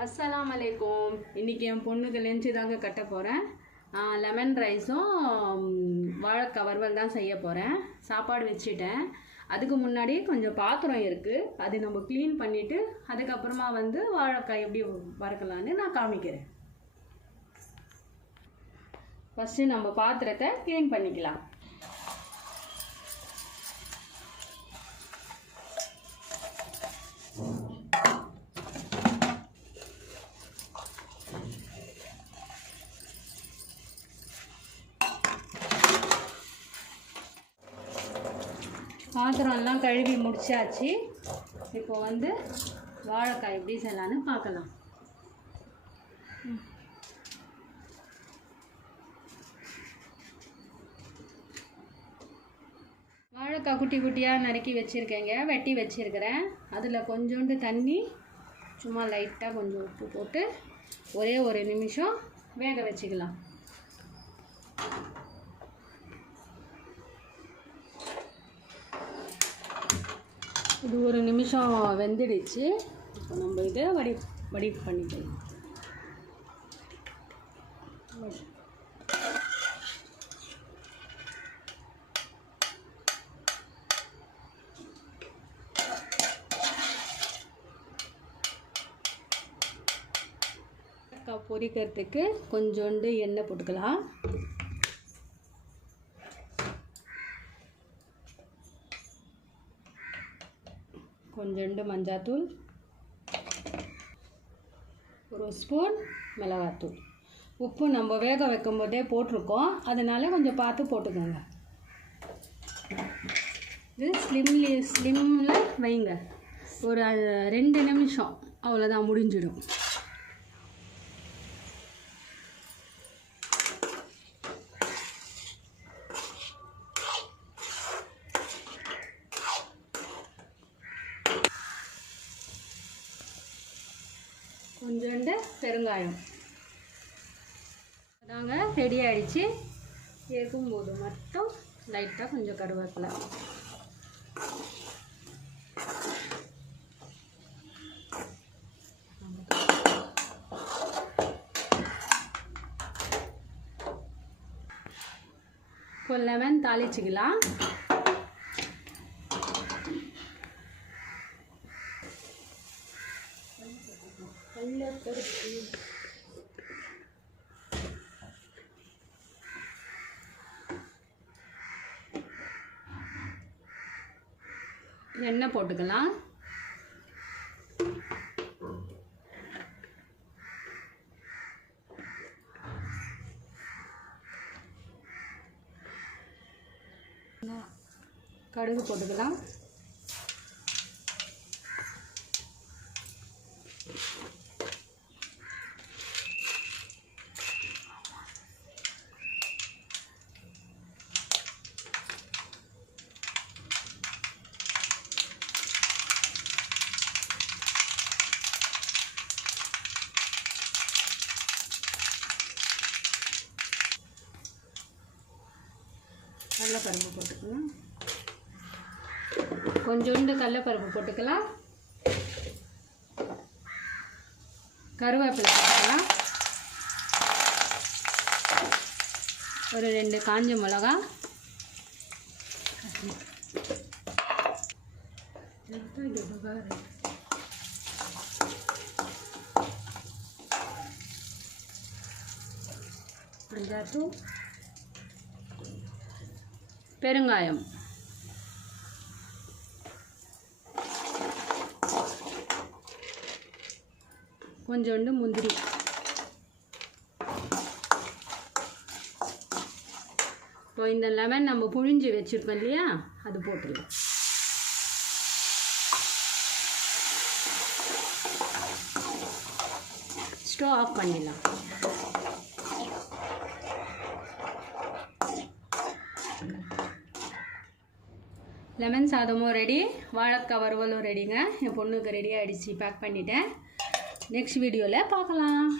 அஸ்ஸலாமு அலைக்கும். இன்றைக்கி என் பொண்ணுக்கு லஞ்ச் தாங்க கட்ட போகிறேன். லெமன் ரைஸும் வாழைக்காய் வறுவல் தான் செய்ய போகிறேன். சாப்பாடு வச்சுட்டேன். அதுக்கு முன்னாடி கொஞ்சம் பாத்திரம் இருக்குது, அது நம்ம க்ளீன் பண்ணிவிட்டு அதுக்கப்புறமா வாழைக்காய் எப்படி வறுக்கலான்னு நான் காமிக்கிறேன். ஃபஸ்ட்டு நம்ம பாத்திரத்தை க்ளீன் பண்ணிக்கலாம். பாத்திரம்லாம் கழுவி முடிச்சாச்சு. இப்போ வாழைக்காய் எப்படி செய்யலான்னு பார்க்கலாம். வாழைக்காய் குட்டி குட்டியாக நறுக்கி வச்சுருக்கேங்க, வெட்டி வச்சுருக்கிறேன். அதில் கொஞ்சோண்டு தண்ணி, சும்மா லைட்டாக கொஞ்சம் உப்பு போட்டு ஒரே ஒரு நிமிஷம் வேக வச்சுக்கலாம். இது ஒரு நிமிஷம் வெந்துடுச்சு. இப்போ நம்ம இதை வடி பண்ணிக்கலாம். பொரிக்கிறதுக்கு கொஞ்சோண்டு எண்ணெய் போட்டுக்கலாம். கொஞ்சோண்டு மஞ்சாத்தூள், ஒரு ஸ்பூன் மிளகாத்தூள். உப்பு நம்ம வேக வைக்கும் போதே போட்டிருக்கோம், அதனால கொஞ்சம் பார்த்து போட்டுக்கோங்க. இது ஸ்லிம்மில் வைங்க. ஒரு 2 நிமிஷம், அவ்வளோதான், முடிஞ்சிடும். கொஞ்சோண்டு பெருங்காயம். அதாங்க ரெடி ஆகிடுச்சு. இருக்கும்போது மட்டும் லைட்டாக கொஞ்சம் கருவேப்பிலை. இப்போ லெமன் தாளிச்சிக்கலாம். எண்ணெய் போட்டுக்கலாம். கடுகு போட்டுக்கலாம். கடலைப்பருப்பு போட்டுக்கலாம். கொஞ்சோண்டு கடலைப்பருப்பு போட்டுக்கலாம். கருவேப்பிலை போட்டுக்கலாம். ஒரு 2 காஞ்ச மிளகா, மஞ்சாத்தூள், பெருங்காயம், கொஞ்சோண்டு முந்திரி. இப்போ இந்த லெமன் நம்ம புழிஞ்சு வச்சுருக்கோம் இல்லையா, அது போட்டுடலாம். ஸ்டவ் ஆஃப் பண்ணிடலாம். லெமன் சாதமும் ரெடி, வாழைக்காய் வறுவலும் ரெடிங்க. என் பொண்ணுக்கு ரெடி ஆகிடுச்சு. பேக் பண்ணிட்டேன். நெக்ஸ்ட் வீடியோவில் பார்க்கலாம்.